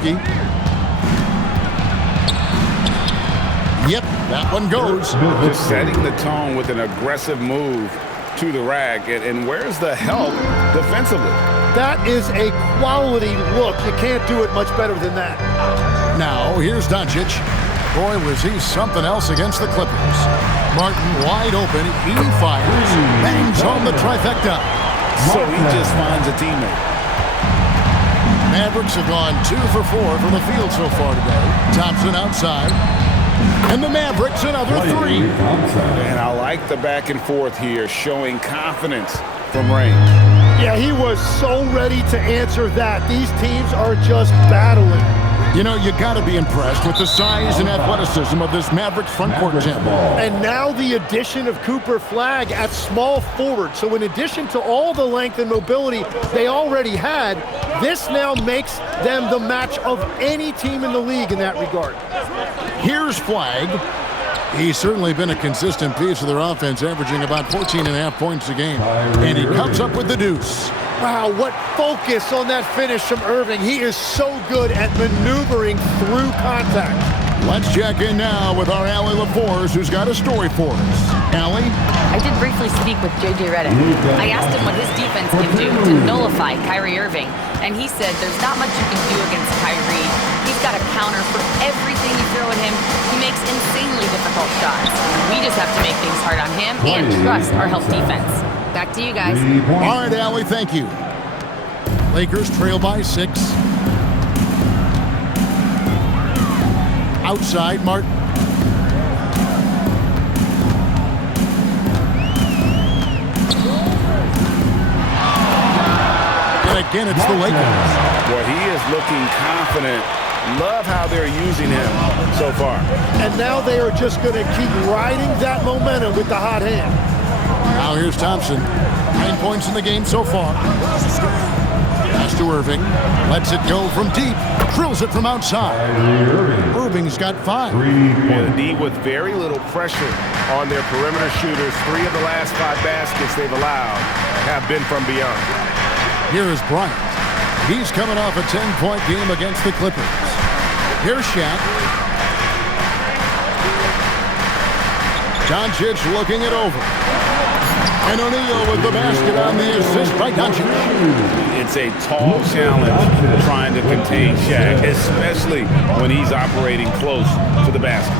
Nowitzki. Yep, that one goes. Just setting the tone with an aggressive move to the rack. And where's the help defensively? That is a quality look. You can't do it much better than that. Now, here's Doncic. Boy, was he something else against the Clippers. Martin wide open. He fires. Bangs home the trifecta. So he just finds a teammate. Mavericks have gone 2 for 4 from the field so far today. Thompson outside. And the Mavericks another 3. And I like the back and forth here, showing confidence from range. Yeah, he was so ready to answer that. These teams are just battling. You know, you got to be impressed with the size and athleticism of this Mavericks front court gem. And now the addition of Cooper Flagg at small forward. So in addition to all the length and mobility they already had, this now makes them the match of any team in the league in that regard. Here's Flagg. He's certainly been a consistent piece of their offense, averaging about 14.5 points a game. And he comes up with the deuce. Wow, what focus on that finish from Irving. He is so good at maneuvering through contact. Let's check in now with our Allie LaForce, who's got a story for us. Allie? I did briefly speak with J.J. Redick. I asked him what his defense can do to nullify Kyrie Irving, and he said there's not much you can do against Kyrie. He's got a counter for everything you throw at him. He makes insanely difficult shots. We just have to make things hard on him and trust our help defense. Back to you guys. All right, Allie, thank you. Lakers trail by 6. Outside, Martin. And again, it's the Lakers. Well, he is looking confident. Love how they're using him so far. And now they are just going to keep riding that momentum with the hot hand. Now here's Thompson. 9 points in the game so far. Pass to Irving. Lets it go from deep. Drills it from outside. Irving's got 5. Well, the D with very little pressure on their perimeter shooters. 3 of the last 5 baskets they've allowed have been from beyond. Here is Bryant. He's coming off a 10-point game against the Clippers. Here's Shaq. Doncic looking it over. And O'Neal with the basket on the assist by Doncic. It's a tall challenge trying to contain Shaq, especially when he's operating close to the basket.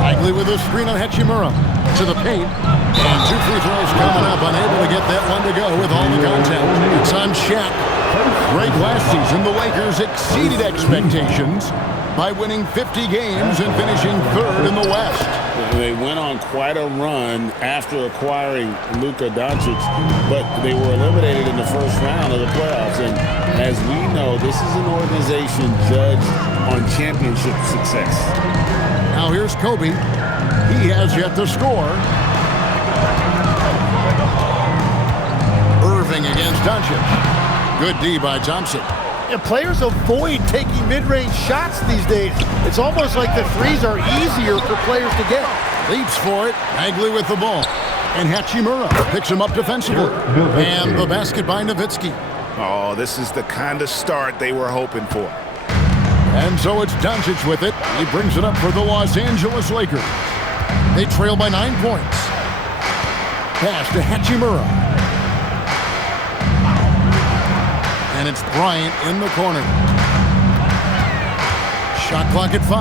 Bagley with a screen on Hachimura to the paint. And 2 free throws coming up, unable to get that one to go with all the contact. It's on Shaq. Great last season, the Lakers exceeded expectations by winning 50 games and finishing 3rd in the West. They went on quite a run after acquiring Luka Doncic, but they were eliminated in the first round of the playoffs. And as we know, this is an organization judged on championship success. Now here's Kobe. He has yet to score. Irving against Doncic. Good D by Thompson. And players avoid taking mid-range shots these days. It's almost like the threes are easier for players to get. Leaps for it. Bagley with the ball. And Hachimura picks him up defensively. And the basket by Nowitzki. Oh, this is the kind of start they were hoping for. And so it's Doncic with it. He brings it up for the Los Angeles Lakers. They trail by 9 points. Pass to Hachimura. And it's Bryant in the corner. Shot clock at 5.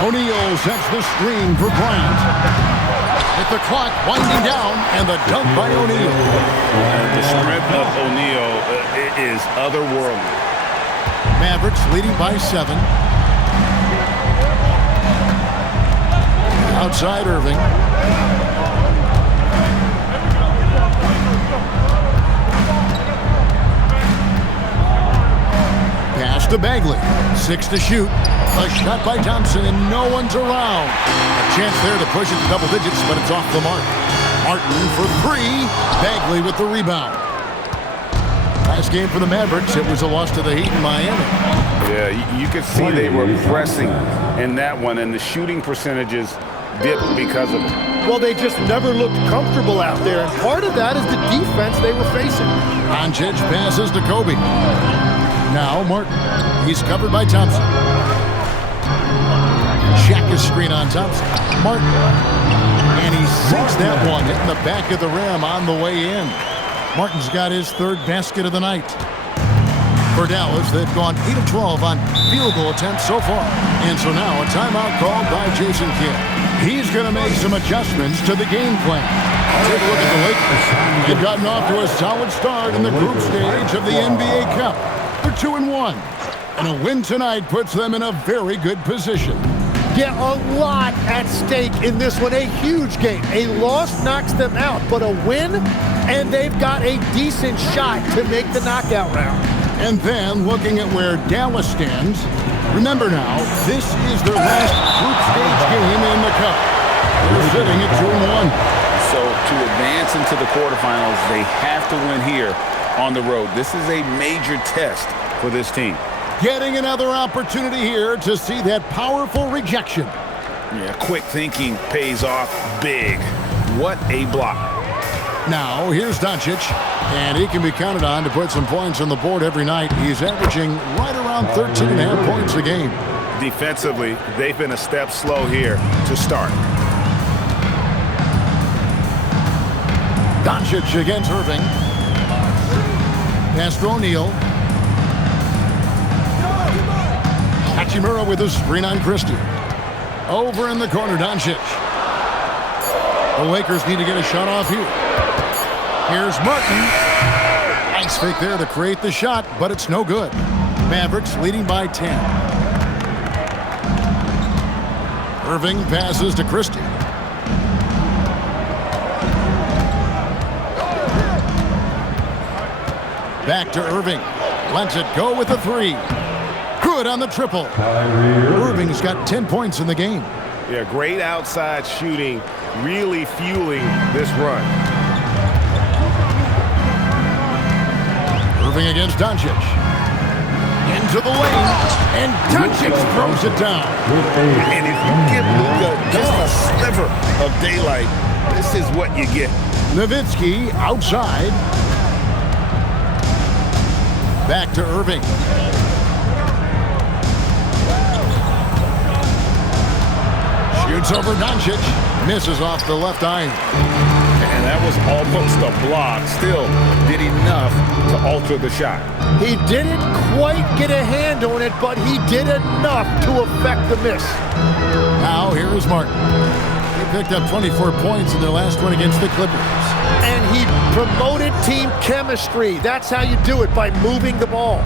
O'Neal sets the screen for Bryant. At the clock winding down, and the dunk by O'Neal. The strength of O'Neal is otherworldly. Mavericks leading by 7. Outside Irving. Pass to Bagley. 6 to shoot. A shot by Thompson, and no one's around. A chance there to push it to double digits, but it's off the mark. Martin for 3. Bagley with the rebound. Last game for the Mavericks, it was a loss to the Heat in Miami. Yeah, you could see they were pressing in that one, and the shooting percentages dipped because of it. Well, they just never looked comfortable out there, and part of that is the defense they were facing. Doncic passes to Kobe. Now Martin. He's covered by Thompson. Check his screen on Thompson. Martin. And he sinks that one, hitting the back of the rim on the way in. Martin's got his third basket of the night. For Dallas, they've gone 8 of 12 on field goal attempts so far. And so now a timeout called by Jason Kidd. He's going to make some adjustments to the game plan. Take a look at the Lakers. They've gotten off to a solid start in the group stage of the NBA Cup. They're 2-1. And a win tonight puts them in a very good position. Yeah, a lot at stake in this one. A huge game. A loss knocks them out, but a win, and they've got a decent shot to make the knockout round. And then, looking at where Dallas stands, remember now, this is their last group stage game in the Cup. They're sitting at 2-1. So to advance into the quarterfinals, they have to win here on the road. This is a major test for this team. Getting another opportunity here to see that powerful rejection. Yeah, quick thinking pays off big. What a block. Now, here's Doncic, and he can be counted on to put some points on the board every night. He's averaging right around 13.5 points a game. Defensively, they've been a step slow here to start. Doncic against Irving. Pass to O'Neal. Hachimura with a screen on Christie. Over in the corner, Doncic. The Lakers need to get a shot off here. Here's Martin. Nice fake there to create the shot, but it's no good. Mavericks leading by 10. Irving passes to Christie. Back to Irving. Lets it go with a three. Good on the triple. Irving's got 10 points in the game. Yeah, great outside shooting, really fueling this run. Irving against Doncic. Into the lane, and Doncic throws it down. And if you give Luka just a sliver of daylight, this is what you get. Nowitzki outside. Back to Irving. Shoots over Doncic. Misses off the left eye. And that was almost a block. Still did enough to alter the shot. He didn't quite get a hand on it, but he did enough to affect the miss. Now here is Martin. He picked up 24 points in their last one against the Clippers. And he promoted team chemistry. That's how you do it, by moving the ball.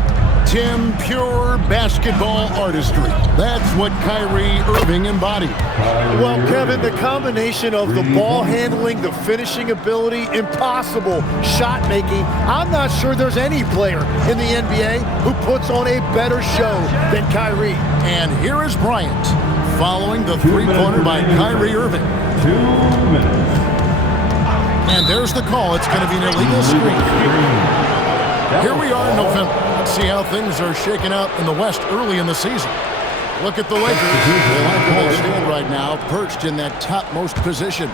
Tim, pure basketball artistry. That's what Kyrie Irving embodied. Well, Kevin, the combination of the ball handling, the finishing ability, impossible shot making, I'm not sure there's any player in the NBA who puts on a better show than Kyrie. And here is Bryant, following the three-pointer by Kyrie Irving. 2 minutes. And there's the call. It's going to be an illegal screen. Here we are in November. Let's see how things are shaking out in the West early in the season. Look at the Lakers. They like where they stand right now, perched in that topmost position.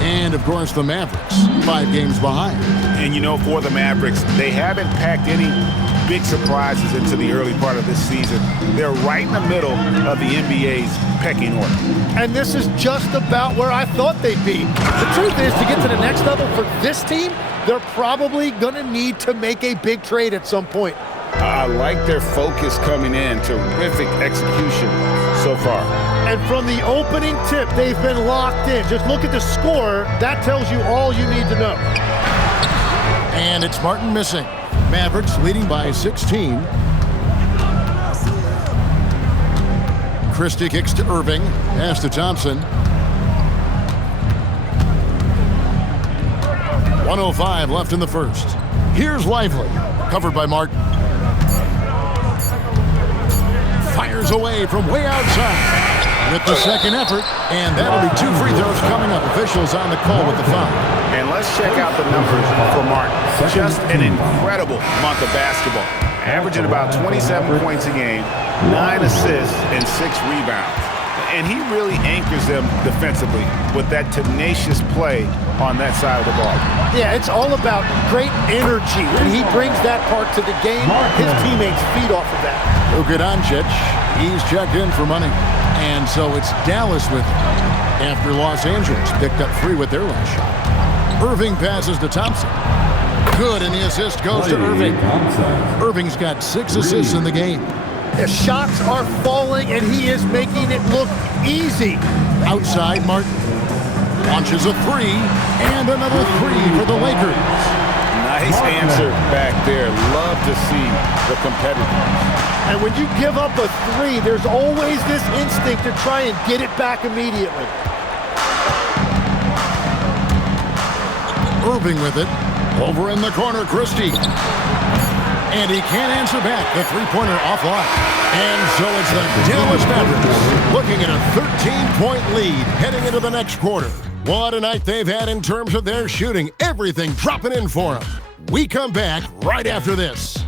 And, of course, the Mavericks, 5 games behind. And, you know, for the Mavericks, they haven't packed any big surprises into the early part of this season. They're right in the middle of the NBA's pecking order. And this is just about where I thought they'd be. The truth is, to get to the next level for this team, they're probably going to need to make a big trade at some point. I like their focus coming in. Terrific execution so far. And from the opening tip, they've been locked in. Just look at the score. That tells you all you need to know. And it's Martin missing. Mavericks leading by 16. Christie kicks to Irving. Pass to Thompson. 1:05 left in the first. Here's Lively. Covered by Martin. Fires away from way outside with the second effort, and that'll be 2 free throws coming up. Officials on the call with the foul. And let's check out the numbers for Martin. Just an incredible month of basketball. Averaging about 27 points a game, 9 assists, and 6 rebounds. And he really anchors them defensively with that tenacious play on that side of the ball. Yeah, it's all about great energy, and he brings that part to the game. His teammates feed off of that. Luka Doncic, he's checked in for money. And so it's Dallas with him after Los Angeles picked up 3 with their last shot. Irving passes to Thompson. Good, and the assist goes to Irving. Irving's got 6 assists in the game. The shots are falling, and he is making it look easy. Outside, Martin launches a 3, and another 3 for the Lakers. Nice answer back there. Love to see the competitiveness. And when you give up a 3, there's always this instinct to try and get it back immediately. Irving with it. Over in the corner, Christie. And he can't answer back. The three-pointer offline. And so it's the Dallas Mavericks looking at a 13-point lead heading into the next quarter. What a night they've had in terms of their shooting. Everything dropping in for them. We come back right after this.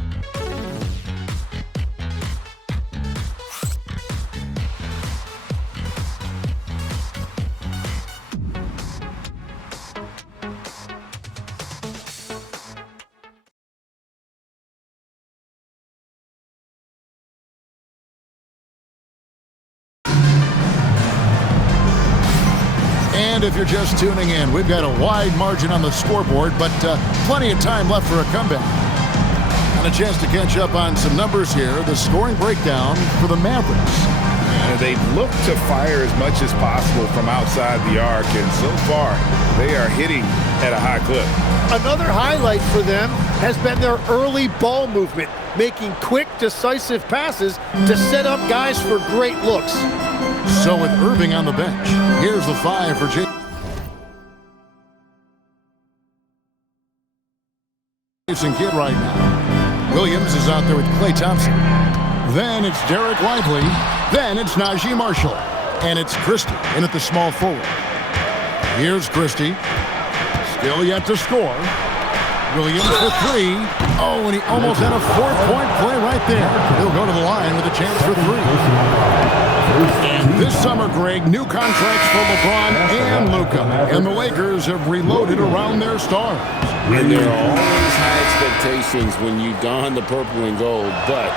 And if you're just tuning in, we've got a wide margin on the scoreboard, but plenty of time left for a comeback. And a chance to catch up on some numbers here. The scoring breakdown for the Mavericks. And they've looked to fire as much as possible from outside the arc, and so far they are hitting at a high clip. Another highlight for them has been their early ball movement, making quick, decisive passes to set up guys for great looks. So with Irving on the bench, here's the 5 for Jason Kidd right now. Williams is out there with Klay Thompson. Then it's Derek Lively. Then it's Najee Marshall. And it's Christie in at the small forward. Here's Christie. Still yet to score. Williams for 3. Oh, and he almost had a 4-point play right there. He'll go to the line with a chance for 3. And this summer, Greg, new contracts for LeBron and Luka. And the Lakers have reloaded around their stars. And there are always high expectations when you don the purple and gold, but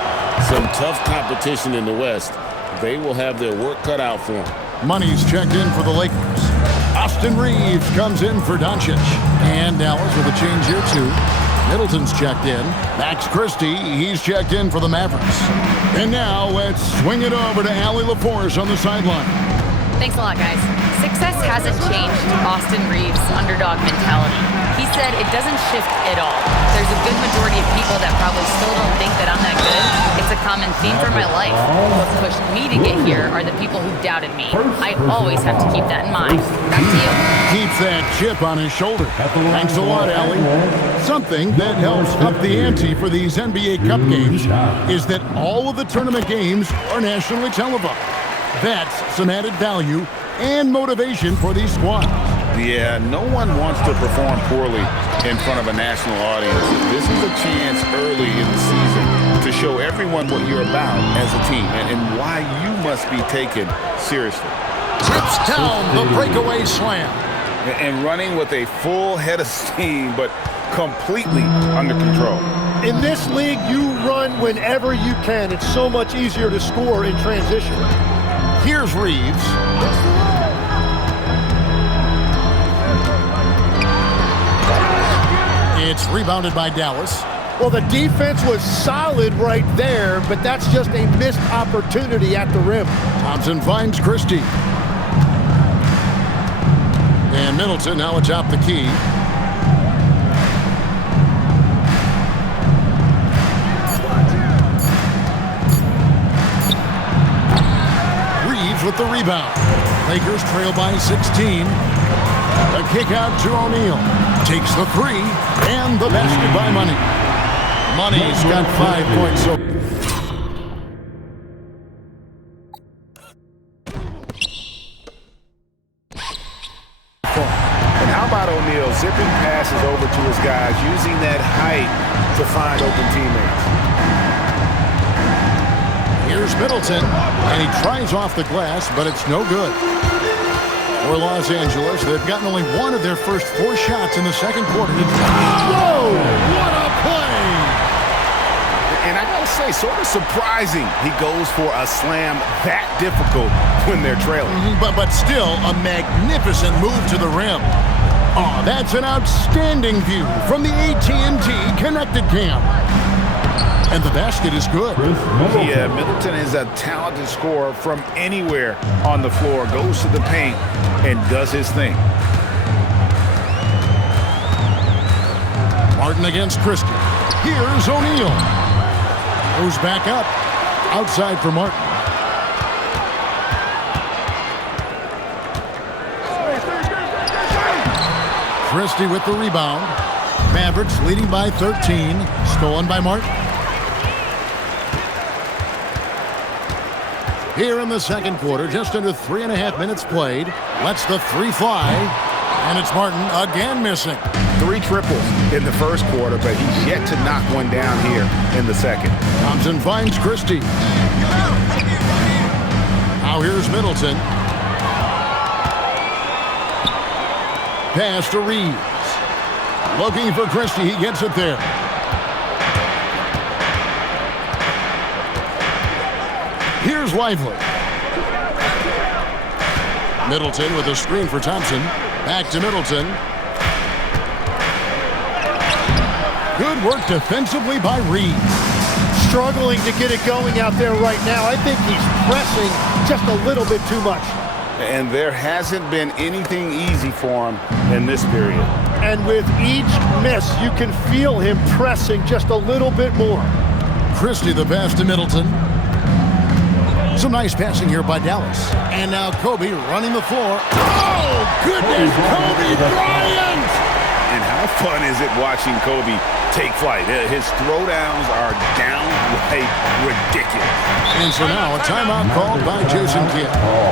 some tough competition in the West. They will have their work cut out for them. Money's checked in for the Lakers. Austin Reeves comes in for Doncic. And Dallas with a change here, too. Middleton's checked in. Max Christie, he's checked in for the Mavericks. And now let's swing it over to Allie LaForce on the sideline. Thanks a lot, guys. Success hasn't changed Austin Reeves' underdog mentality. He said it doesn't shift at all. There's a good majority of people that probably still don't think that I'm that good. It's a common theme for my life. What pushed me to get here are the people who doubted me. I always have to keep that in mind. Back to you. Keeps that chip on his shoulder. Thanks a lot, Allie. Something that helps up the ante for these NBA Cup games is that all of the tournament games are nationally televised. That's some added value and motivation for these squads. Yeah, no one wants to perform poorly in front of a national audience. This is a chance early in the season to show everyone what you're about as a team and why you must be taken seriously. Tips down the breakaway slam. And running with a full head of steam, but completely under control. In this league, you run whenever you can. It's so much easier to score in transition. Here's Reeves. It's rebounded by Dallas. Well, the defense was solid right there, but that's just a missed opportunity at the rim. Thompson finds Christie. And Middleton now atop the key. Reeves with the rebound. Lakers trail by 16. A kick out to O'Neal. Takes the 3, and the basket by Money. Money's got 5 points. So and how about O'Neal zipping passes over to his guys, using that height to find open teammates? Here's Middleton, and he tries off the glass, but it's no good. For Los Angeles, they've gotten only one of their first 4 shots in the second quarter. Whoa! What a play! And I gotta say, sort of surprising he goes for a slam that difficult when they're trailing. But still, a magnificent move to the rim. Oh, that's an outstanding view from the AT&T Connected Cam. And the basket is good. Yeah, Middleton is a talented scorer from anywhere on the floor. Goes to the paint and does his thing. Martin against Christie. Here's O'Neal. Goes back up. Outside for Martin. Christie with the rebound. Mavericks leading by 13. Stolen by Martin. Here in the second quarter, just under 3.5 minutes played. Lets the 3 fly. And it's Martin again missing. 3 triples in the first quarter, but he's yet to knock one down here in the second. Thompson finds Christie. Now here's Middleton. Pass to Reeves. Looking for Christie. He gets it there. Here's Lively. Middleton with a screen for Thompson. Back to Middleton. Good work defensively by Reeves. Struggling to get it going out there right now. I think he's pressing just a little bit too much. And there hasn't been anything easy for him in this period. And with each miss, you can feel him pressing just a little bit more. Christie the pass to Middleton. Some nice passing here by Dallas. And now Kobe running the floor. Oh, goodness, Kobe Bryant! And how fun is it watching Kobe take flight? His throwdowns are downright ridiculous. And so now a timeout called by Jason Kidd.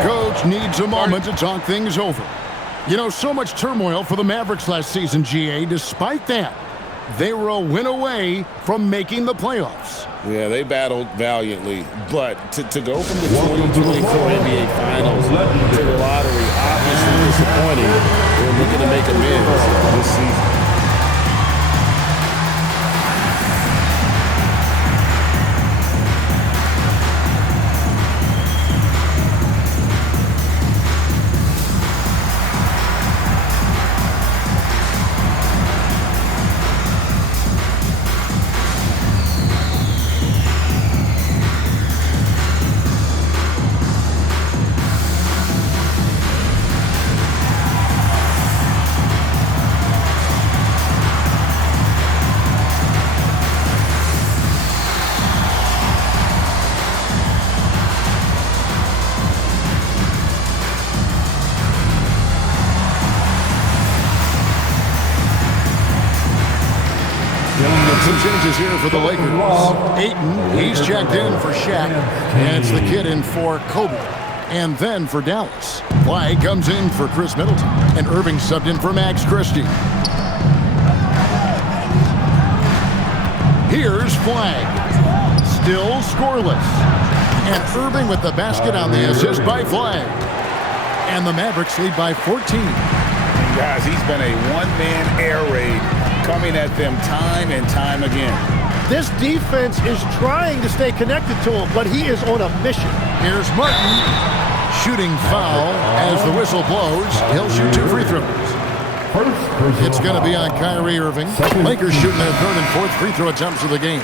Coach needs a moment to talk things over. You know, so much turmoil for the Mavericks last season, GA. Despite that, they were a win away from making the playoffs. Yeah, they battled valiantly, but to go from the 2024 NBA Finals to the lottery, obviously disappointing. They're looking to make amends this season. Some changes here for the Lakers. Ayton, he's checked in for Shaq. And it's the kid in for Kobe. And then for Dallas, Fly comes in for Chris Middleton. And Irving subbed in for Max Christie. Here's Flag. Still scoreless. And Irving with the basket on the assist by Flag. And the Mavericks lead by 14. Guys, he's been a one-man air raid coming at them time and time again. This defense is trying to stay connected to him, but he is on a mission. Here's Martin. Shooting foul as the whistle blows. He'll shoot 2 free throws. It's going to be on Kyrie Irving. Lakers shooting their 3rd and 4th free throw attempts of the game.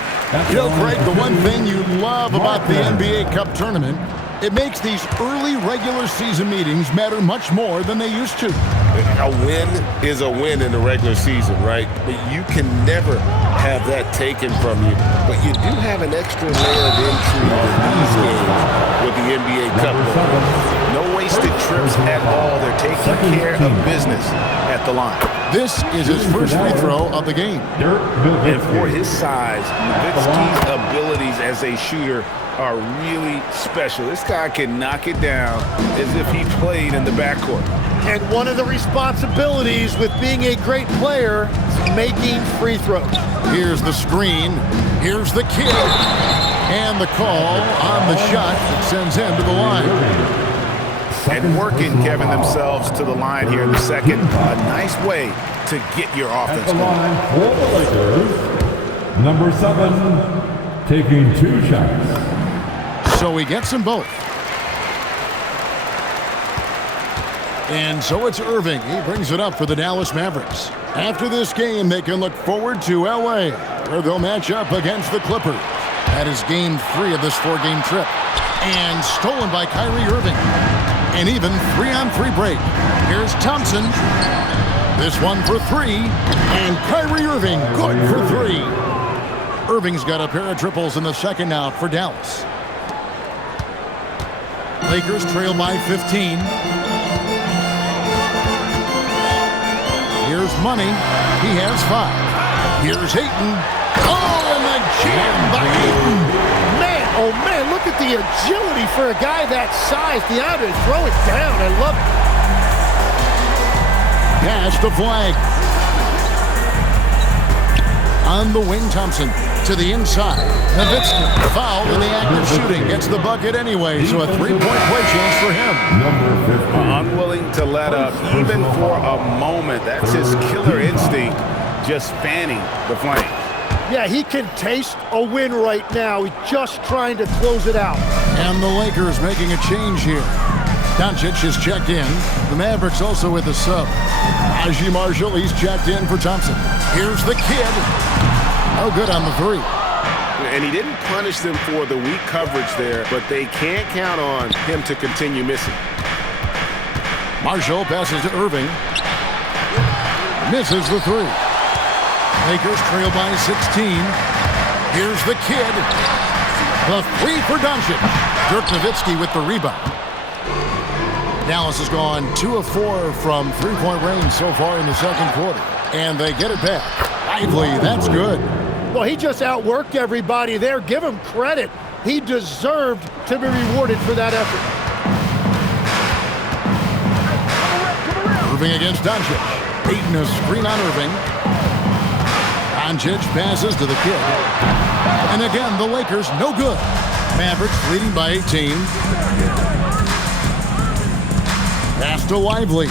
You know, Craig, the one thing you love about the NBA Cup tournament, it makes these early regular season meetings matter much more than they used to. A win is a win in the regular season, right? But you can never have that taken from you. But you do have an extra layer of intrigue in these games with the NBA Cup. No wasted trips at all. They're taking care of business at the line. This is his first free throw of the game. And for his size, Nowitzki's abilities as a shooter are really special. This guy can knock it down as if he played in the backcourt. And one of the responsibilities with being a great player is making free throws. Here's the screen. Here's the kid. And the call on the shot that sends him to the line. And working, Kevin, themselves to the line here in the second. A nice way to get your offense At the going. line for the Lakers, number 7, taking 2 shots. So he gets them both. And so it's Irving. He brings it up for the Dallas Mavericks. After this game, they can look forward to L.A., where they'll match up against the Clippers. That is game 3 of this 4-game trip. And stolen by Kyrie Irving. An even 3-on-3 break. Here's Thompson. This one for 3. And Kyrie Irving, good for 3. Irving's got a pair of triples in the second out for Dallas. Lakers trail by 15. Here's Money. He has 5. Here's Ayton. Oh, and the jam by Ayton. Man, oh man, look at the agility for a guy that size. DeAndre, throw it down. I love it. Pass the flag. On the wing, Thompson to the inside. Nowitzki fouled in the act of shooting. Gets the bucket anyway, so a 3-point play chance for him. Number 15. Unwilling to let up even for a moment. That's his killer instinct, just fanning the flame. Yeah, he can taste a win right now. He's just trying to close it out. And the Lakers making a change here. Doncic is checked in. The Mavericks also with a sub. Najee Marshall, he's checked in for Thompson. Here's the kid. No good on the 3. And he didn't punish them for the weak coverage there, but they can't count on him to continue missing. Marshall passes to Irving. Misses the 3. Lakers trail by 16. Here's the kid. The 3 for Doncic. Dirk Nowitzki with the rebound. Dallas has gone 2 of 4 from 3-point range so far in the second quarter. And they get it back. Lively, that's good. Well, he just outworked everybody there. Give him credit. He deserved to be rewarded for that effort. Irving against Doncic. Ayton a screen on Irving. Doncic passes to the kid. And again, the Lakers no good. Mavericks leading by 18. Pass to Lively.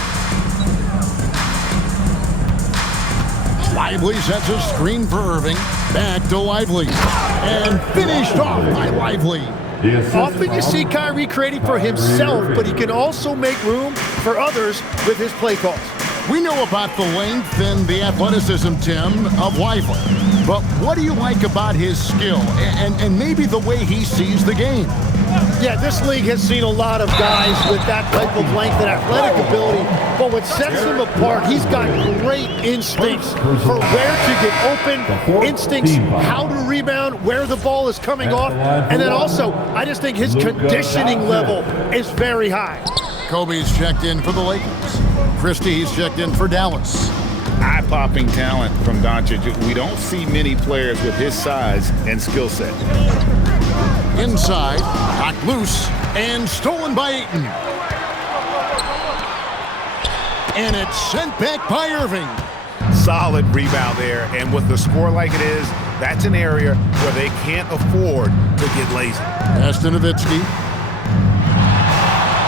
Lively sets a screen for Irving. Back to Lively. And finished off by Lively. Often you see Kyrie creating for himself, but he can also make room for others with his play calls. We know about the length and the athleticism, Tim, of Lively. But what do you like about his skill and maybe the way he sees the game? Yeah, this league has seen a lot of guys with that type of length and athletic ability, but what sets him apart, he's got great instincts for where to get open, instincts how to rebound, where the ball is coming off, and then also, I just think his conditioning level is very high. Kobe's checked in for the Lakers. Christie's checked in for Dallas. Eye-popping talent from Doncic. We don't see many players with his size and skill set. Inside, knocked loose, and stolen by Ayton. And it's sent back by Irving. Solid rebound there, and with the score like it is, that's an area where they can't afford to get lazy. Pass to Nowitzki.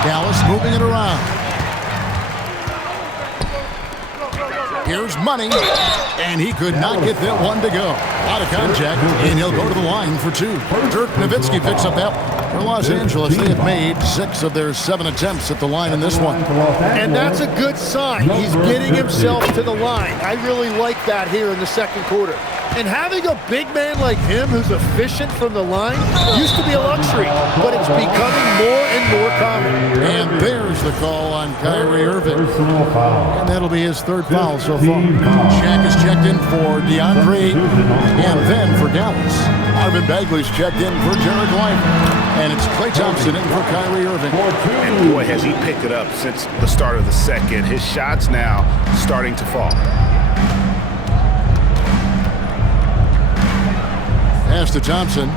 Dallas moving it around. Here's Money, and he could not get that one to go. Out of contact, and he'll go to the line for 2. Dirk Nowitzki picks up that one. For Los Angeles, they have made 6 of their 7 attempts at the line in this one. And that's a good sign. He's getting himself to the line. I really like that here in the second quarter. And having a big man like him who's efficient from the line used to be a luxury, but it's becoming more and more common. And there's the call on Kyrie Irving. And that'll be his 3rd foul so far. Shaq is checked in for DeAndre Ayton, and then for Dallas. Marvin Bagley's checked in for Jared Lively. And it's Klay Thompson in for Kyrie Irving. And boy, has he picked it up since the start of the second. His shots now starting to fall. Pass to Thompson.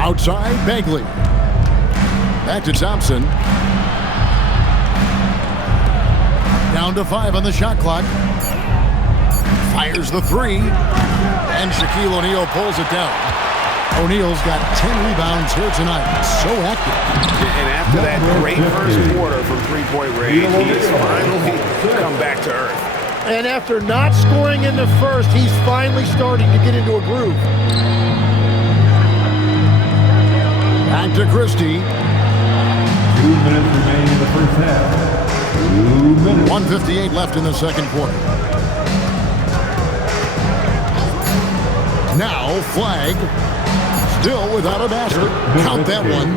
Outside, Bagley. Back to Thompson. Down to 5 on the shot clock. Fires the 3. And Shaquille O'Neal pulls it down. O'Neal's got 10 rebounds here tonight. So active. And after that great first quarter from three-point range, he's finally come back to earth. And after not scoring in the first, he's finally starting to get into a groove. Back to Christie. 2 minutes remaining in the first half. 2 minutes. 1:58 left in the second quarter. Now Flagg, still without a basket. Count that one.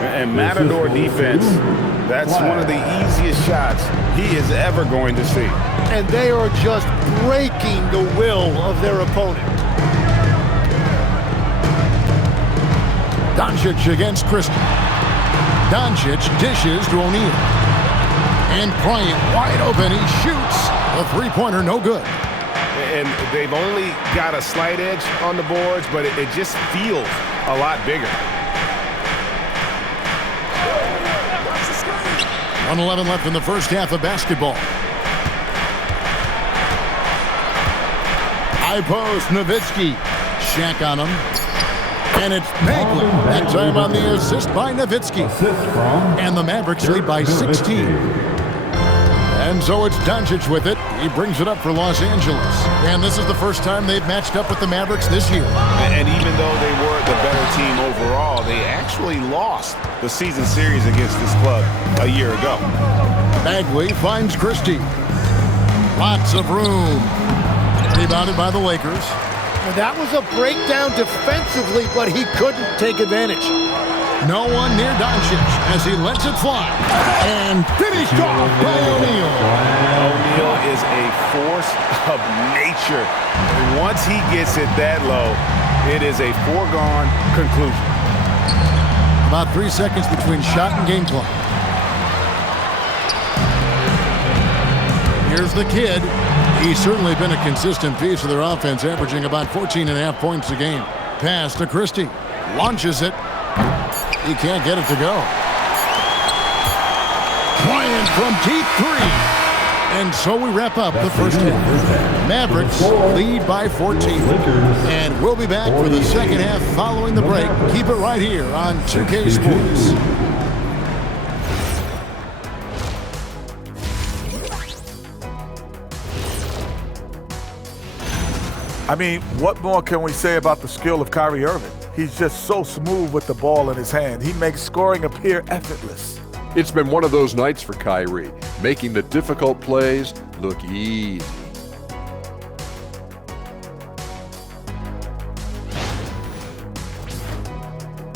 And Matador defense, that's one of the easiest shots he is ever going to see. And they are just breaking the will of their opponent. Doncic against Christie. Doncic dishes to O'Neal. And Bryant wide open. He shoots. A three-pointer, no good. And they've only got a slight edge on the boards, but it just feels a lot bigger. 1:11 left in the first half of basketball. High post, Nowitzki. Shaq on him. And it's Bagley. That time on the assist by Nowitzki. Assist from And the Mavericks lead by 16. And so it's Doncic with it. He brings it up for Los Angeles. And this is the first time they've matched up with the Mavericks this year. And even though they were the better team overall, they actually lost the season series against this club a year ago. Bagley finds Christie. Lots of room. Rebounded by the Lakers. And that was a breakdown defensively, but he couldn't take advantage. No one near Doncic as he lets it fly. And finished off by O'Neal. O'Neal is a force of nature. And once he gets it that low, it is a foregone conclusion. About 3 seconds between shot and game clock. Here's the kid. He's certainly been a consistent piece of their offense, averaging about 14.5 points a game. Pass to Christie. Launches it. He can't get it to go. Bryant from deep three. And so we wrap up the first half. Mavericks lead by 14. And we'll be back for the second half following the break. Keep it right here on 2K Sports. I mean, what more can we say about the skill of Kyrie Irving? He's just so smooth with the ball in his hand. He makes scoring appear effortless. It's been one of those nights for Kyrie, making the difficult plays look easy.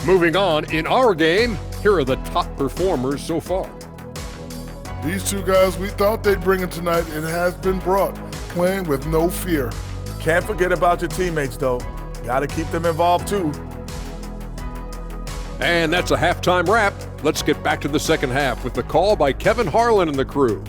Moving on, in our game, here are the top performers so far. These two guys we thought they'd bring it tonight, it has been brought, playing with no fear. Can't forget about your teammates, though. Gotta keep them involved, too. And that's a halftime wrap. Let's get back to the second half with the call by Kevin Harlan and the crew.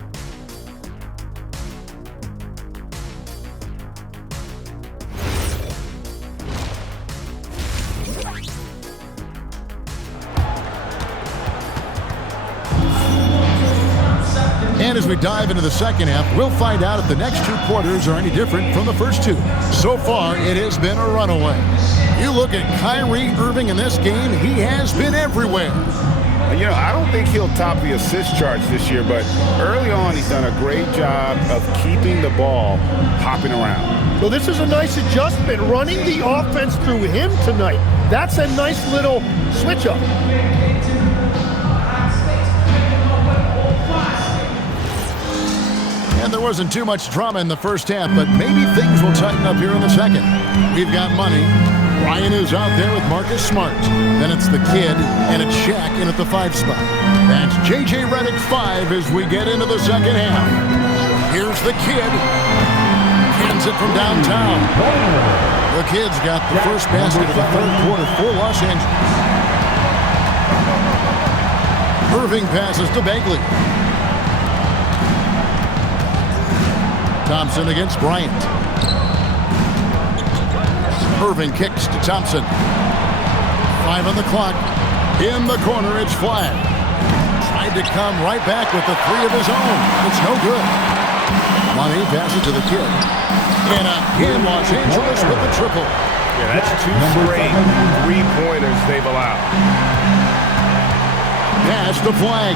And as we dive into the second half, we'll find out if the next two quarters are any different from the first two. So far, it has been a runaway. You look at Kyrie Irving in this game, he has been everywhere. You know, I don't think he'll top the assist charts this year, but early on he's done a great job of keeping the ball hopping around. So this is a nice adjustment, running the offense through him tonight. That's a nice little switch up. And there wasn't too much drama in the first half, but maybe things will tighten up here in the second. We've got money. Ryan is out there with Marcus Smart. Then it's the kid, and it's Shaq in at the 5 spot. That's J.J. Redick 5 as we get into the second half. Here's the kid. Hands it from downtown. The kid's got the first basket of the third quarter for Los Angeles. Irving passes to Bagley. Thompson against Bryant. Irving kicks to Thompson. 5 on the clock. In the corner, it's Flagg. Tried to come right back with the 3 of his own. It's no good. Money passes to the kid. And again, Los Angeles with the triple. Yeah, that's 2 straight 3-pointers they've allowed. Pass the flag.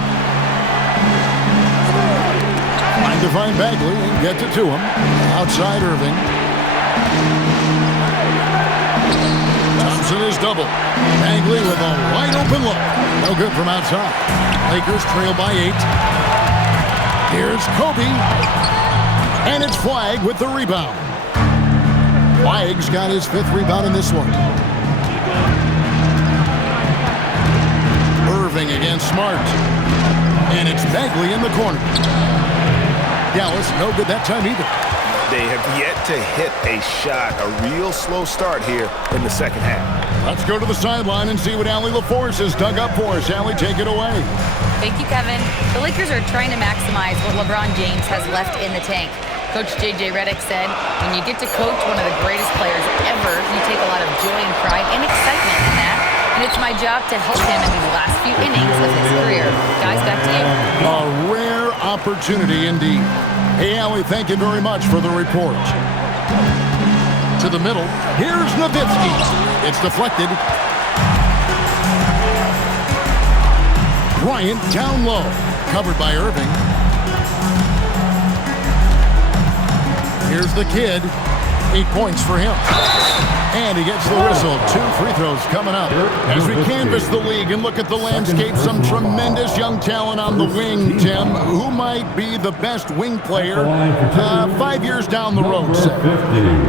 Trying to find Bagley and gets it to him. Outside Irving. Thompson is double. Bagley with a wide open look. No good from outside. Lakers trail by 8. Here's Kobe. And it's Flag with the rebound. Flag's got his 5th rebound in this one. Irving against Smart. And it's Bagley in the corner. Dallas, no good that time either. They have yet to hit a shot, a real slow start here in the second half. Let's go to the sideline and see what Allie LaForce has dug up for us. Allie, take it away. Thank you, Kevin. The Lakers are trying to maximize what LeBron James has left in the tank. Coach J.J. Redick said, when you get to coach one of the greatest players ever, you take a lot of joy and pride and excitement in that. And it's my job to help him in these last few innings of his career. Guys, back to you. A rare opportunity indeed. Hey, Allie, thank you very much for the report. To the middle. Here's Nowitzki. It's deflected. Bryant down low. Covered by Irving. Here's the kid. 8 points for him. And he gets the whistle. 2 free throws coming up. As we canvass the league and look at the landscape, some tremendous young talent on the wing, Tim. Who might be the best wing player 5 years down the road?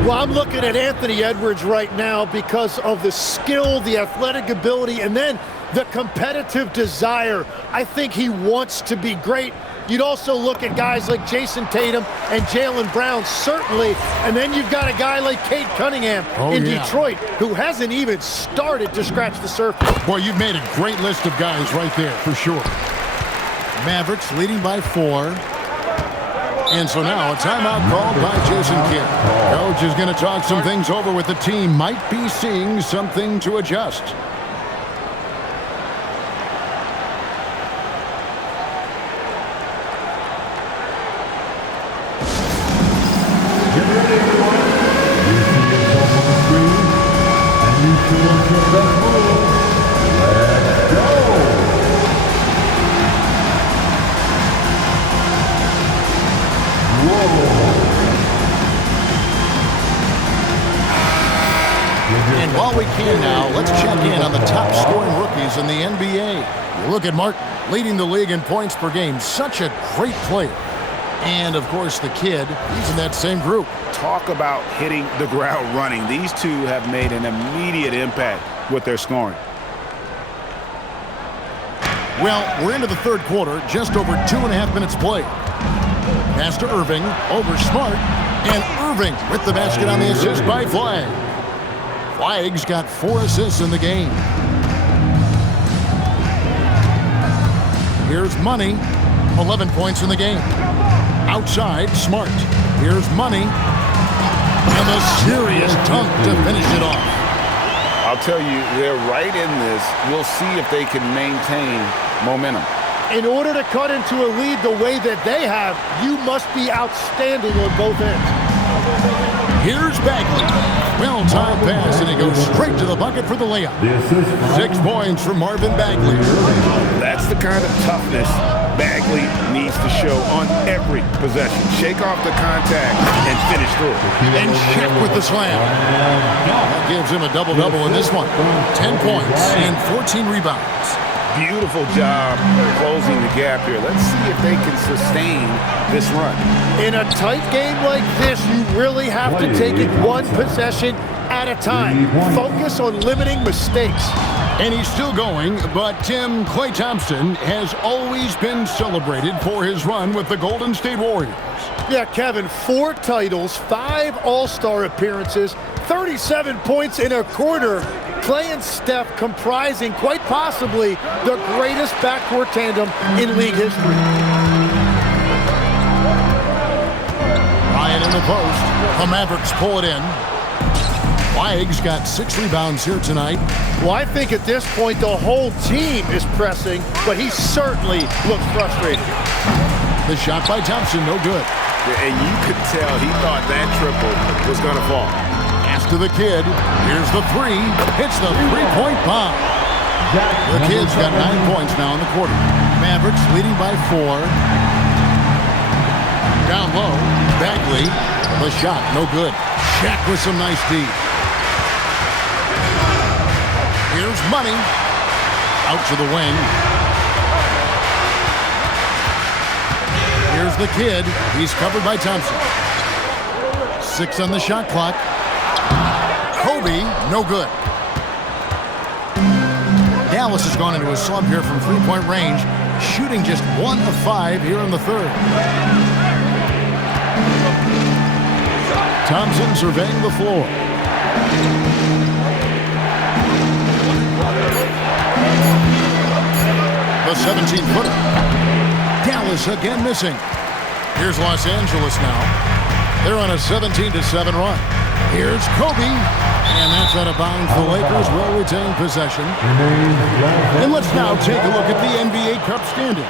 Well, I'm looking at Anthony Edwards right now because of the skill, the athletic ability, and then the competitive desire. I think he wants to be great. You'd also look at guys like Jason Tatum and Jaylen Brown, certainly. And then you've got a guy like Cade Cunningham in Detroit, who hasn't even started to scratch the surface. Boy, you've made a great list of guys right there, for sure. Mavericks leading by 4. And so now a timeout called by Jason Kidd. Coach is going to talk some things over with the team. Might be seeing something to adjust. And while we can now, let's check in on the top scoring rookies in the NBA. You look at Martin, leading the league in points per game. Such a great player. And, of course, the kid, he's in that same group. Talk about hitting the ground running. These two have made an immediate impact with their scoring. Well, we're into the third quarter, just over 2.5 minutes played. Pass to Irving, over Smart, and Irving with the basket on the assist by Flag. Flag's got 4 assists in the game. Here's Money, 11 points in the game. Outside, Smart. Here's Money, and a serious dunk to finish it off. I'll tell you, they're right in this. We'll see if they can maintain momentum. In order to cut into a lead the way that they have, you must be outstanding on both ends. Here's Bagley. Well-timed pass, and he goes straight to the bucket for the layup. 6 points from Marvin Bagley. That's the kind of toughness Bagley needs to show on every possession. Shake off the contact and finish through. And check with the slam. That gives him a double-double in this one. 10 points and 14 rebounds. Beautiful job closing the gap here. Let's see if they can sustain this run. In a tight game like this, you really have to take it one possession at a time. Focus on limiting mistakes. And he's still going, but Tim, Klay Thompson has always been celebrated for his run with the Golden State Warriors. Yeah, Kevin, 4 titles, 5 All-Star appearances, 37 points in a quarter. Klay and Steph comprising quite possibly the greatest backcourt tandem in league history. Ryan in the post. The Mavericks pull it in. Flag's got 6 rebounds here tonight. Well, I think at this point the whole team is pressing, but he certainly looks frustrated. The shot by Thompson, no good. And you could tell he thought that triple was going to fall. Pass to the kid. Here's the three. Hits the three-point bomb. The Kid's got 9 points now in the quarter. Mavericks leading by 4. Down low, Bagley. The shot, no good. Shaq with some nice D. Here's Money. Out to the wing. Here's the Kid. He's covered by Thompson. 6 on the shot clock. Kobe, no good. Dallas has gone into a slump here from three-point range, shooting just 1 of 5 here in the third. Thompson surveying the floor. The 17-footer. Dallas again missing. Here's Los Angeles now. They're on a 17-7 run. Here's Kobe. And that's out of bounds. The Lakers will retain possession. And let's now take a look at the NBA Cup standings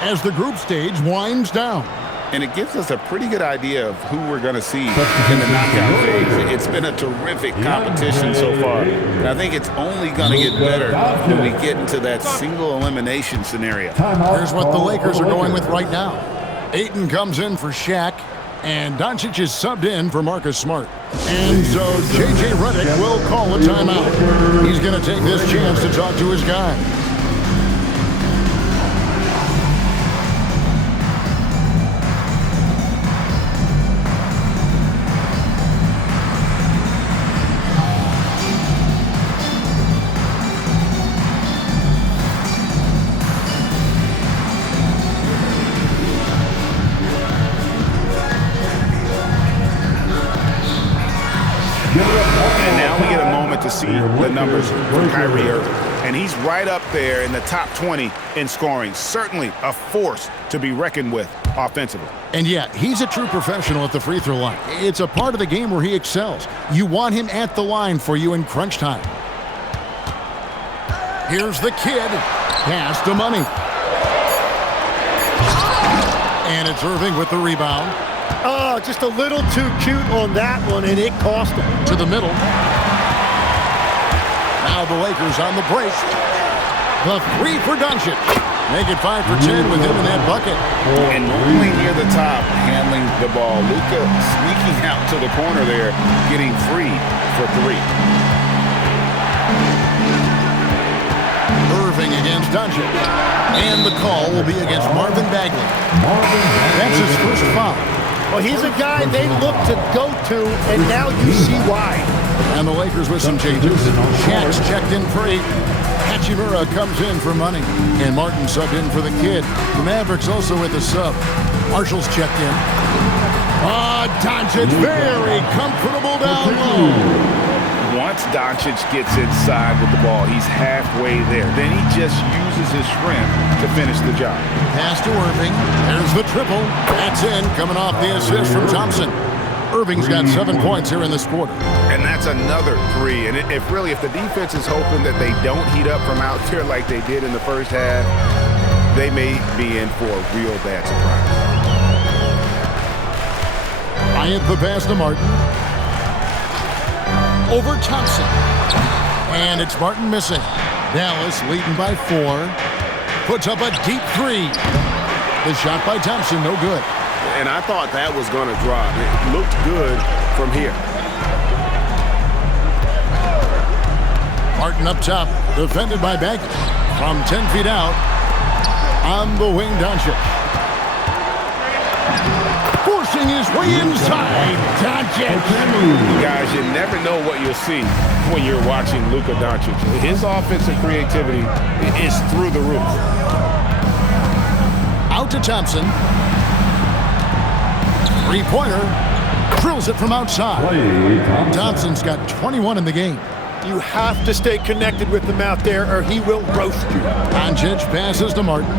as the group stage winds down. And it gives us a pretty good idea of who we're going to see in the knockout phase. It's been a terrific competition so far. And I think it's only going to get better when we get into that single elimination scenario. Here's what the Lakers are going with right now. Ayton comes in for Shaq, and Doncic is subbed in for Marcus Smart. And so J.J. Redick will call a timeout. He's going to take this chance to talk to his guy. And now we get a moment to see the numbers from Kyrie Irving. And he's right up there in the top 20 in scoring. Certainly a force to be reckoned with offensively. And yet, he's a true professional at the free throw line. It's a part of the game where he excels. You want him at the line for you in crunch time. Here's the Kid. Pass to Money. And it's Irving with the rebound. Oh, just a little too cute on that one, and it cost him. To the middle. Now the Lakers on the break. The three for Doncic. Make it 5 for 10 with him in that bucket. And normally near the top, handling the ball. Luka sneaking out to the corner there, getting free for 3. Irving against Doncic. And the call will be against Marvin Bagley. That's his first foul. Well, he's a guy they look to go to, and now you see why. And the Lakers with some changes. Shaq's checked in for 8. Hachimura comes in for Money. And Martin subbed in for the Kid. The Mavericks also with a sub. Marshall's checked in. Doncic very comfortable down low. Once Doncic gets inside with the ball, he's halfway there. Then he just uses his strength to finish the job. Pass to Irving. There's the triple. That's in, coming off the assist from Thompson. Irving's got 7 points here in this quarter. And that's another 3. And if the defense is hoping that they don't heat up from out there like they did in the first half, they may be in for a real bad surprise. Bryant the pass to Martin. Over Thompson. And it's Martin missing. Dallas leading by 4. Puts up a deep 3. The shot by Thompson, no good. And I thought that was going to drop. It looked good from here. Martin up top, defended by Bagley. From 10 feet out, on the wing, Doncic. Forcing his way inside, Doncic. Guys, you never know what you'll see when you're watching Luka Doncic. His offensive creativity is through the roof. Out to Thompson. Three-pointer. Drills it from outside. Thompson's got 21 in the game. You have to stay connected with him out there or he will roast you. Doncic passes to Martin.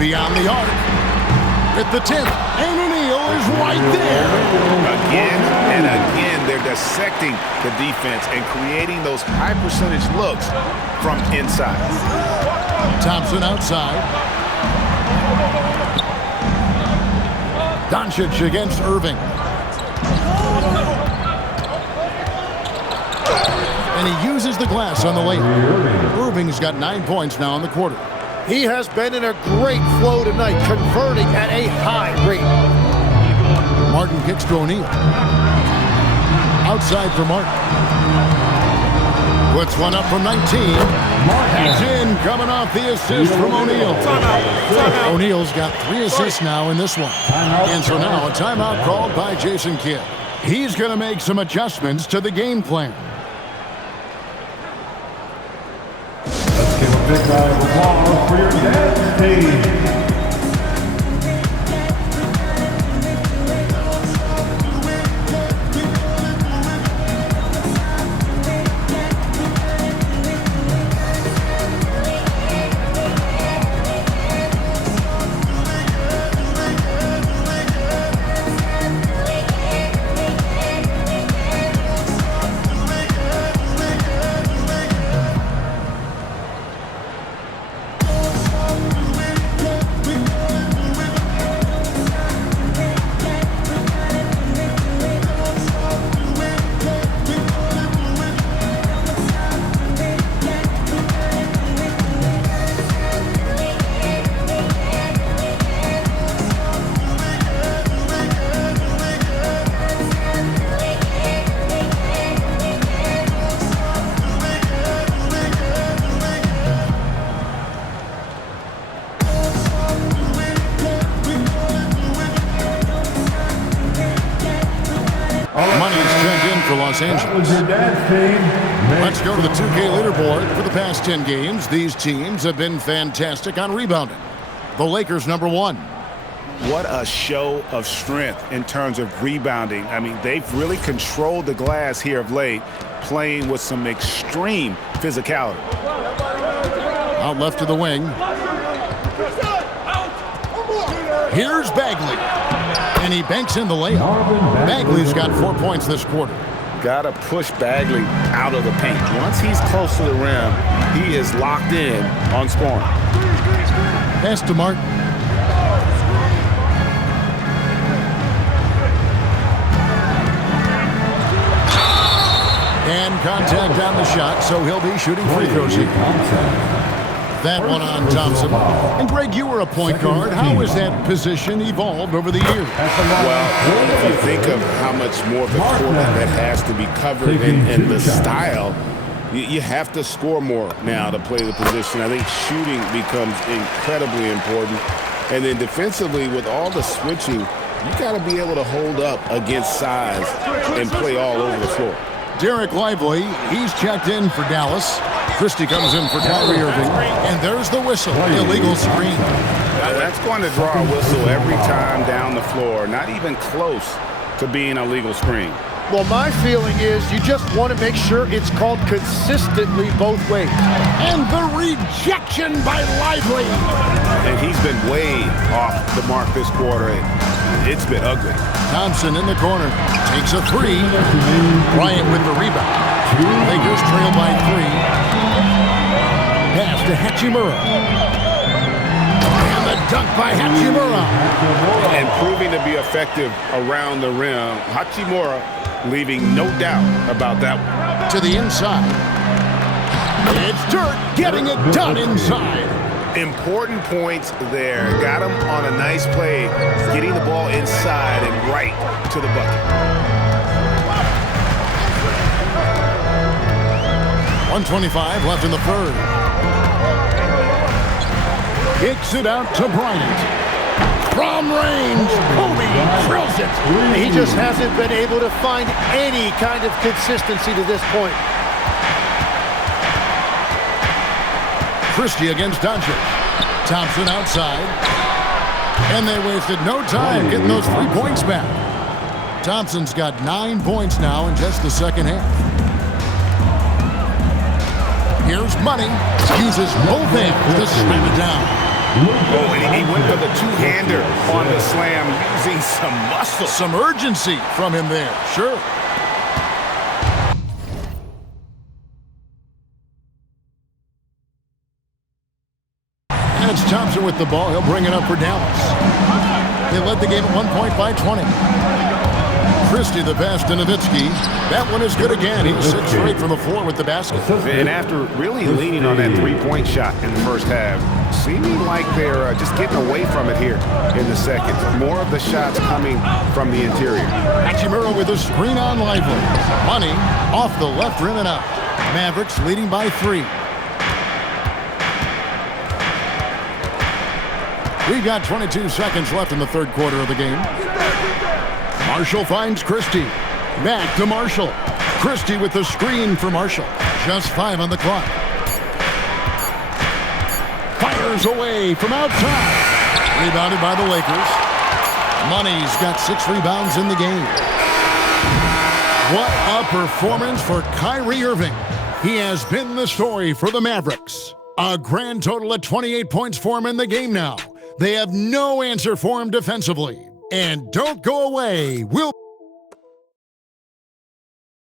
Beyond the arc. At the 10th. And O'Neal is right there. Again and again, they're dissecting the defense and creating those high-percentage looks from inside. Thompson outside. Doncic against Irving. And he uses the glass on the layup. Irving's got 9 points now in the quarter. He has been in a great flow tonight, converting at a high rate. Martin kicks to O'Neal. Outside for Martin. Puts one up from 19. That's in, coming off the assist from O'Neal. O'Neal's got 3 assists now in this one. And so now a timeout called by Jason Kidd. He's going to make some adjustments to the game plan. Let's give a big round of applause for your dance team. Los Angeles. Let's go to the 2K leaderboard. For the past 10 games, these teams have been fantastic on rebounding. The Lakers #1. What a show of strength in terms of rebounding. I mean, they've really controlled the glass here of late, playing with some extreme physicality. Out left to the wing. Here's Bagley. And he banks in the layup. Bagley's got 4 points this quarter. Got to push Bagley out of the paint. Once he's close to the rim, he is locked in on scoring. Pass to Martin. And contact on the shot, so he'll be shooting free throws here. That one on Thompson. And Greg, you were a point guard. How has that position evolved over the years? Well, if you think of how much more of the court that has to be covered and the style, you have to score more now to play the position. I think shooting becomes incredibly important. And then defensively, with all the switching, you got to be able to hold up against size and play all over the floor. Derek Lively, he's checked in for Dallas. Christie comes in for Kyrie Irving, and there's the whistle, illegal screen. That's going to draw a whistle every time down the floor, not even close to being a legal screen. Well, my feeling is you just want to make sure it's called consistently both ways. And the rejection by Lively. And he's been way off the mark this quarter. It's been ugly. Thompson in the corner, takes a three. Bryant with the rebound. Lakers trail by 3. Pass to Hachimura. And the dunk by Hachimura. And proving to be effective around the rim. Hachimura leaving no doubt about that one. To the inside. It's Dirk getting it done inside. Important points there. Got him on a nice play, getting the ball inside and right to the bucket. 1:25 left in the third. Kicks it out to Bryant. From range, Kobe drills it. He just hasn't been able to find any kind of consistency to this point. Christie against Doncic. Thompson outside. And they wasted no time getting those 3 points back. Thompson's got 9 points now in just the second half. Here's Money. Uses both hands to slam it down. Oh, and he went for the two-hander on the slam, using some muscle. Some urgency from him there, sure. And it's Thompson with the ball. He'll bring it up for Dallas. They led the game at 1 point by 20. Christie the pass to Nowitzki. That one is good again. He sits straight from the floor with the basket. And after really leaning on that three-point shot in the first half, seeming like they're just getting away from it here in the second. More of the shots coming from the interior. Hachimura with a screen on Lively. Money off the left rim and out. Mavericks leading by 3. We've got 22 seconds left in the third quarter of the game. Marshall finds Christie. Back to Marshall. Christie with the screen for Marshall. Just 5 on the clock. Fires away from outside. Rebounded by the Lakers. Money's got 6 rebounds in the game. What a performance for Kyrie Irving. He has been the story for the Mavericks. A grand total of 28 points for him in the game now. They have no answer for him defensively. And don't go away.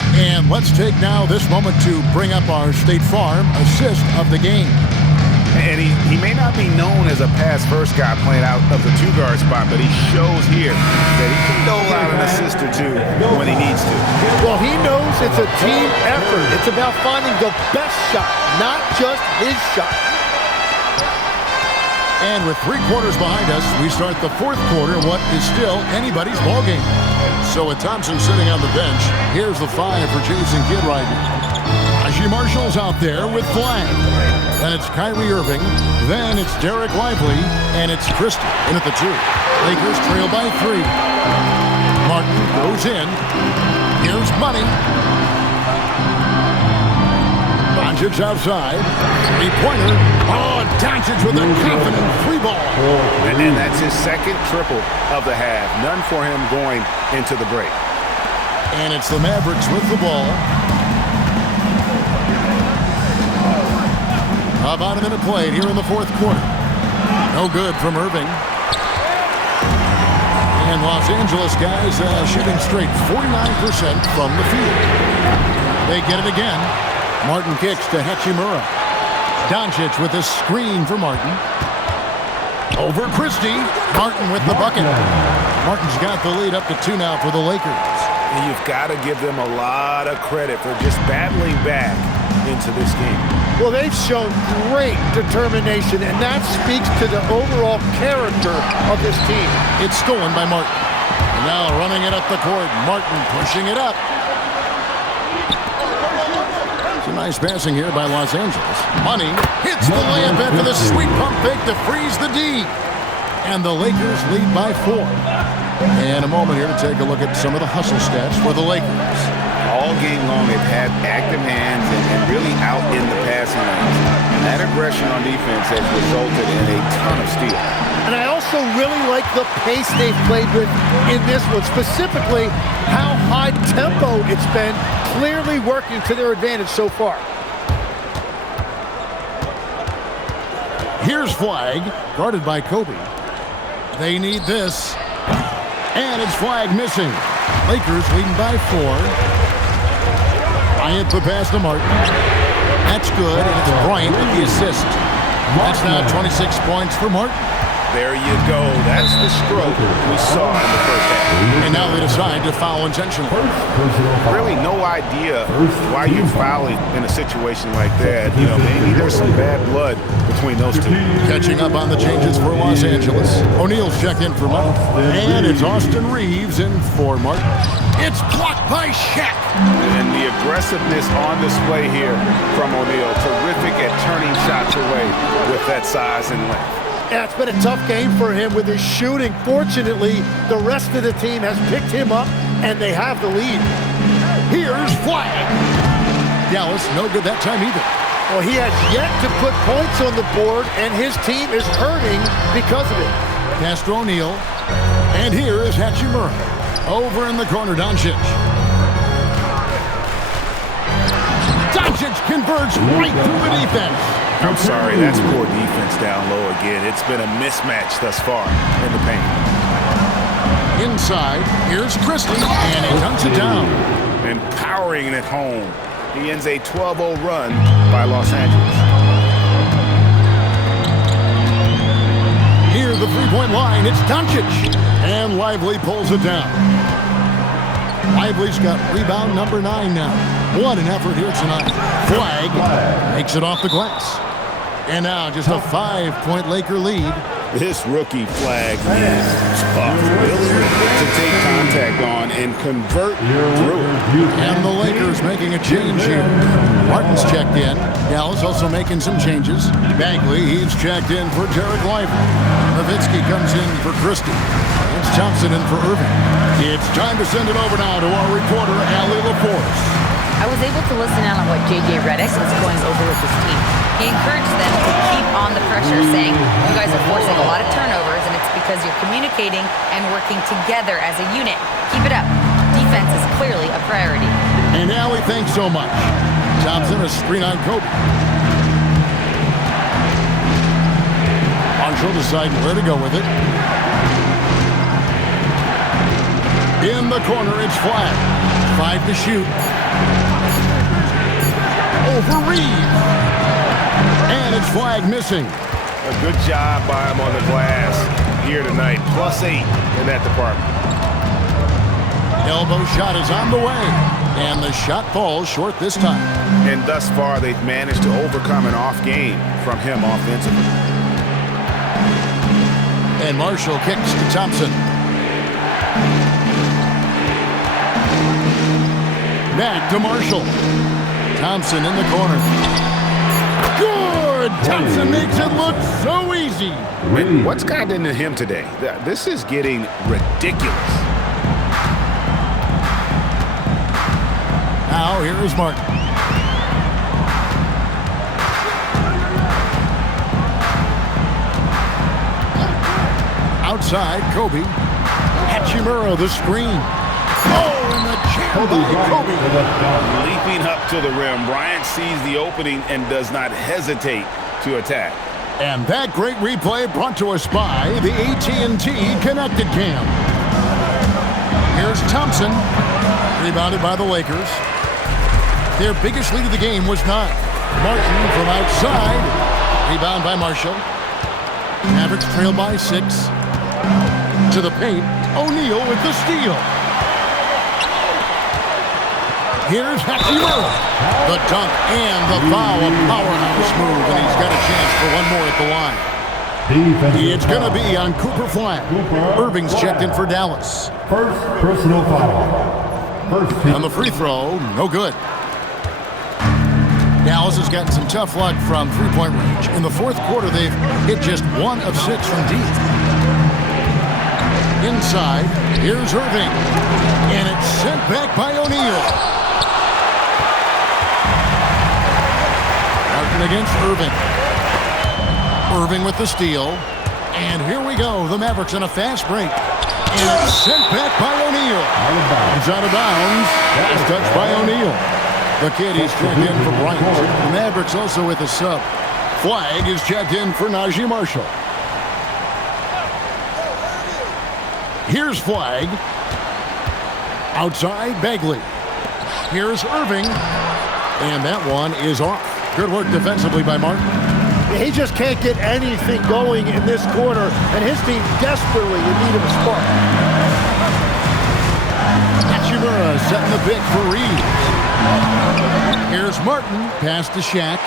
And let's take now this moment to bring up our State Farm assist of the game. And he may not be known as a pass-first guy playing out of the two-guard spot, but he shows here that he can dole out an assist or two when he needs to. Well, he knows it's a team effort. It's about finding the best shot, not just his shot. And with 3 quarters behind us, we start the fourth quarter, what is still anybody's ballgame. So with Thompson sitting on the bench, here's the 5 for Jason Kidd right now. Najee Marshall's out there with Flag. Then it's Kyrie Irving. Then it's Derek Lively. And it's Christie in at the 2. Lakers trail by 3. Martin goes in. Here's Money. Doncic outside. 3-pointer. Oh, Doncic with a confident 3 ball. And then that's his second triple of the half. None for him going into the break. And it's the Mavericks with the ball. About a minute played here in the fourth quarter. No good from Irving. And Los Angeles guys shooting straight 49% from the field. They get it again. Martin kicks to Hachimura. Doncic with a screen for Martin. Over Christie. Martin with the bucket. Martin's got the lead up to 2 now for the Lakers. And you've got to give them a lot of credit for just battling back into this game. Well, they've shown great determination, and that speaks to the overall character of this team. It's stolen by Martin. And now running it up the court. Martin pushing it up. Some nice passing here by Los Angeles. Money hits the layup after the sweet pump fake to freeze the D. And the Lakers lead by 4. And a moment here to take a look at some of the hustle stats for the Lakers. All game long, they've had active hands and really out in the passing lanes. And that aggression on defense has resulted in a ton of steals. And I also really like the pace they've played with in this one, specifically how high tempo it's been, clearly working to their advantage so far. Here's Flag, guarded by Kobe. They need this. And it's Flag missing. Lakers leading by 4. Bryant the pass to Martin. That's good, and it's Bryant with the assist. That's now 26 points for Martin. There you go. That's the stroke we saw in the first half. And now they decide to foul intentionally. Really no idea why you're fouling in a situation like that. You know, maybe there's some bad blood between those two. Catching up on the changes for Los Angeles. O'Neal's checked in for Martin. And it's Austin Reeves in for Martin. It's blocked by Shaq. And the aggressiveness on display here from O'Neal. Terrific at turning shots away with that size and length. Yeah, it's been a tough game for him with his shooting. Fortunately, the rest of the team has picked him up, and they have the lead. Here's Flag. Dallas, no good that time either. Well, he has yet to put points on the board, and his team is hurting because of it. Castro O'Neal. And here is Hachimura. Over in the corner, Doncic. Doncic converts right through the defense. I'm sorry, that's poor defense down low again. It's been a mismatch thus far in the paint. Inside, here's Christie, and he dunks it down. And powering it home. He ends a 12-0 run by Los Angeles. Near the three-point line, it's Doncic. And Lively pulls it down. Lively's got rebound number 9 now. What an effort here tonight. Flag makes it off the glass. And now just a 5-point Laker lead. This rookie Flag is tough. Ability to take contact on and convert through it. And the Lakers making a change here. Martin's checked in. Dallas also making some changes. Bagley, he's checked in for Derek Lively. Nowitzki comes in for Christie. It's Thompson in for Irving. It's time to send it over now to our reporter, Allie LaForce. I was able to listen in on what J.J. Redick was going over with his team. He encouraged them to keep on the pressure, saying, you guys are forcing a lot of turnovers, and it's because you're communicating and working together as a unit. Keep it up. Defense is clearly a priority. And Allie, thanks so much. Thompson, a screen on Kobe. Marshall deciding where to go with it. In the corner, it's Flag. 5 to shoot. Over Reed. And it's Flag missing. A good job by him on the glass here tonight. +8 in that department. Elbow shot is on the way. And the shot falls short this time. And thus far, they've managed to overcome an off game from him offensively. And Marshall kicks to Thompson. Back to Marshall. Thompson in the corner. Good! Thompson makes it look so easy. And what's gotten into him today? This is getting ridiculous. Now here is Martin. Outside, Kobe. Hachimura, the screen. Oh, and the jam by Kobe. Leaping up to the rim, Bryant sees the opening and does not hesitate to attack. And that great replay brought to us by the AT&T Connected Cam. Here's Thompson, rebounded by the Lakers. Their biggest lead of the game was 9. Martin from outside, rebound by Marshall. Mavericks trailed by 6. To the paint, O'Neal with the steal. Here's Hachimura. The dunk and the foul, a powerhouse move, and he's got a chance for one more at the line. It's going to be on Cooper Flag. Irving's checked in for Dallas. First personal foul. On the free throw, no good. Dallas has gotten some tough luck from three-point range. In the fourth quarter, they've hit just 1 of 6 from deep. Inside, here's Irving. And it's sent back by O'Neal. Martin against Irving. Irving with the steal. And here we go. The Mavericks on a fast break. And it's sent back by O'Neal. It's out of bounds. It's touched by O'Neal. The kid is checked in for Bryant. The Mavericks also with a sub. Flag is checked in for Najee Marshall. Here's Flag. Outside, Bagley. Here's Irving. And that one is off. Good work defensively by Martin. He just can't get anything going in this quarter, and his team desperately in need of a spark. Hachimura setting the pick for Reed. Here's Martin, pass to Shaq.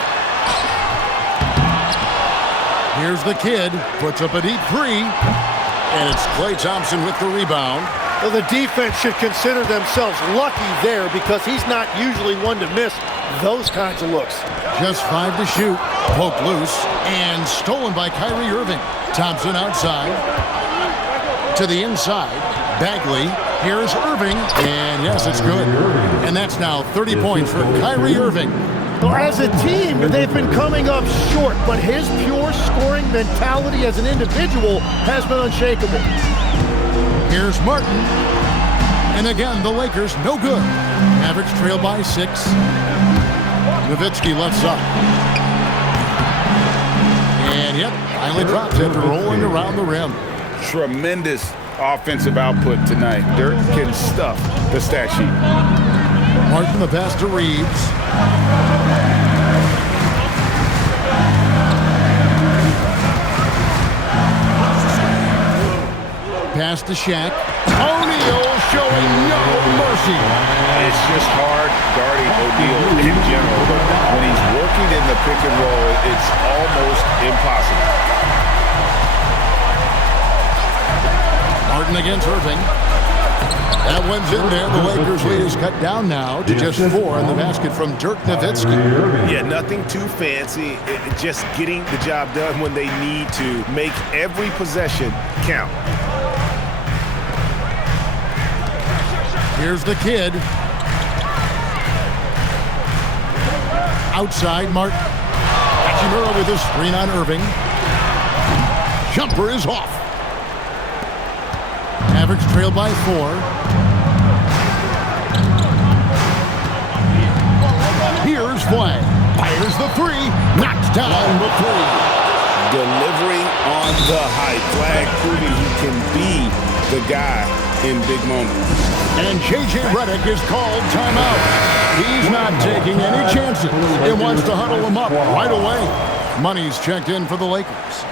Here's the kid, puts up a deep 3. And it's Klay Thompson with the rebound. Well, the defense should consider themselves lucky there because he's not usually one to miss those kinds of looks. Just 5 to shoot. Poked loose and stolen by Kyrie Irving. Thompson outside. To the inside. Bagley. Here's Irving. And yes, it's good. And that's now 30 points for Kyrie Irving. Well, as a team, they've been coming up short, but his pure scoring mentality as an individual has been unshakable. Here's Martin. And again, the Lakers no good. Mavericks trail by 6. Nowitzki left up. And yep, finally drops after rolling around the rim. Tremendous offensive output tonight. Dirk can stuff the stat sheet. Martin the pass to Reeves. Pass to Shaq. O'Neal showing no mercy. It's just hard guarding O'Neal in general, but when he's working in the pick and roll, it's almost impossible. Martin against Irving. That one's in there. The Lakers lead is cut down now to just 4 in the basket from Dirk Nowitzki. Yeah, nothing too fancy. Just getting the job done when they need to. Make every possession count. Here's the kid. Outside, Martin. Hachimura with his screen on Irving. Jumper is off. Mavericks trail by 4. Here's Flag. Fires the 3. Knocks down the 3. Delivering on the high. Flag proving he can be the guy in big moments. And J.J. Redick is called timeout. He's not taking any chances. He wants to huddle him up right away. Money's checked in for the Lakers.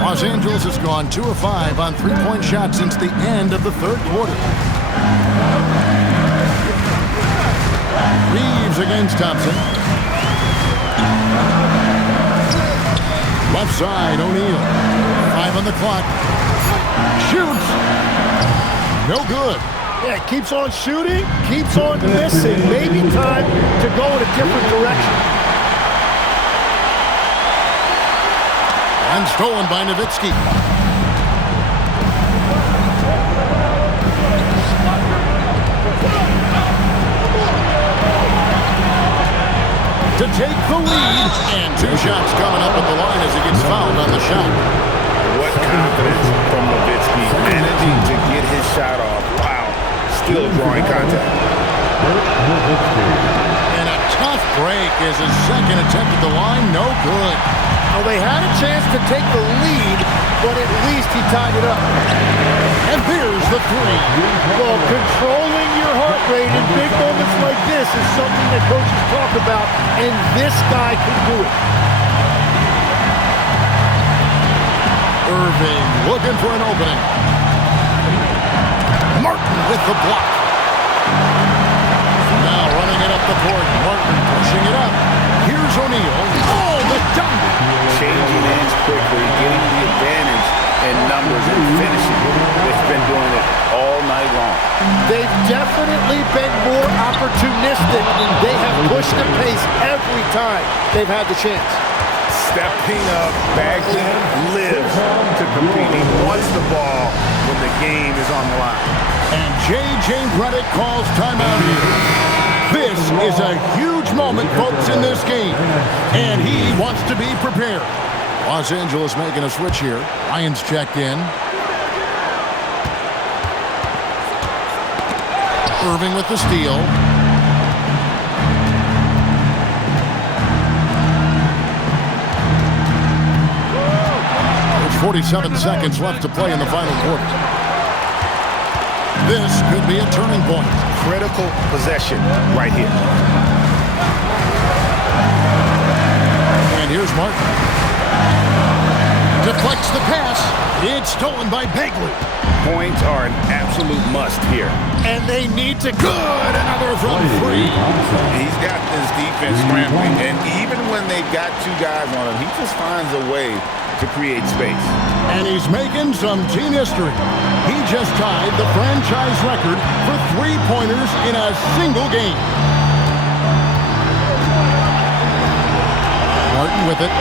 Los Angeles has gone 2 of 5 on three-point shots since the end of the third quarter. Reeves against Thompson. Left side, O'Neal. 5 on the clock. Shoots. No good. Yeah, keeps on shooting, keeps on missing. Maybe time to go in a different direction. And stolen by Nowitzki. To take the lead. And 2 shots coming up at the line as he gets fouled on the shot. What confidence from Nowitzki, managing to get his shot off. Wow, still drawing contact. And a tough break is his second attempt at the line. No good. Well, they had a chance to take the lead, but at least he tied it up. And there's the 3. Well, controlling your heart rate in big moments like this is something that coaches talk about, and this guy can do it. Irving looking for an opening. Martin with the block. Now running it up the court. Martin pushing it up. Here's O'Neal. Oh, the dunk! Changing ends quickly, getting the advantage in numbers and finishing. They've been doing it all night long. They've definitely been more opportunistic. They have pushed the pace every time they've had the chance. Stepping up, Bagley lives to compete. He wants the ball when the game is on the line. And J.J. Redick calls timeout here. This is a huge moment, folks, in this game. And he wants to be prepared. Los Angeles making a switch here. Lyons checked in. Irving with the steal. There's 47 seconds left to play in the final quarter. This could be a turning point. Critical possession right here. And here's Martin. Deflects the pass. It's stolen by Bagley. Points are an absolute must here. And they need to good. Another from 3. He's got this defense scrambling, and even when they've got 2 guys on him, he just finds a way to create space. And he's making some team history. He just tied the franchise record for 3-pointers in a single game. Martin with it.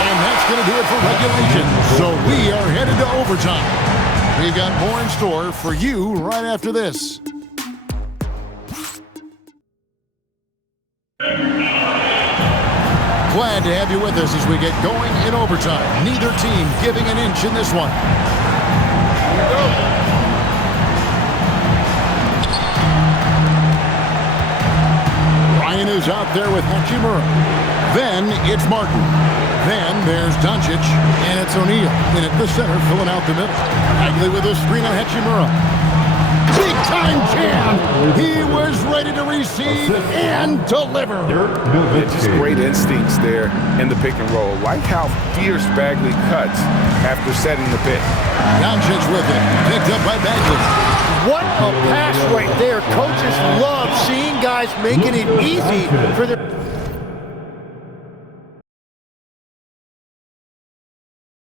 And that's going to do it for regulation. So we are headed to overtime. We've got more in store for you right after this. Glad to have you with us as we get going in overtime. Neither team giving an inch in this one. Ryan is out there with Hachimura. Then it's Martin. Then there's Doncic, and it's O'Neal in at the center, filling out the middle. Bagley with a screen on Hachimura. Big big-time jam. He was ready to receive and deliver. Just great instincts there in the pick and roll. Like how fierce Bagley cuts after setting the pick. Doncic with it, picked up by Bagley. What a pass right there. Coaches love seeing guys making it easy for their...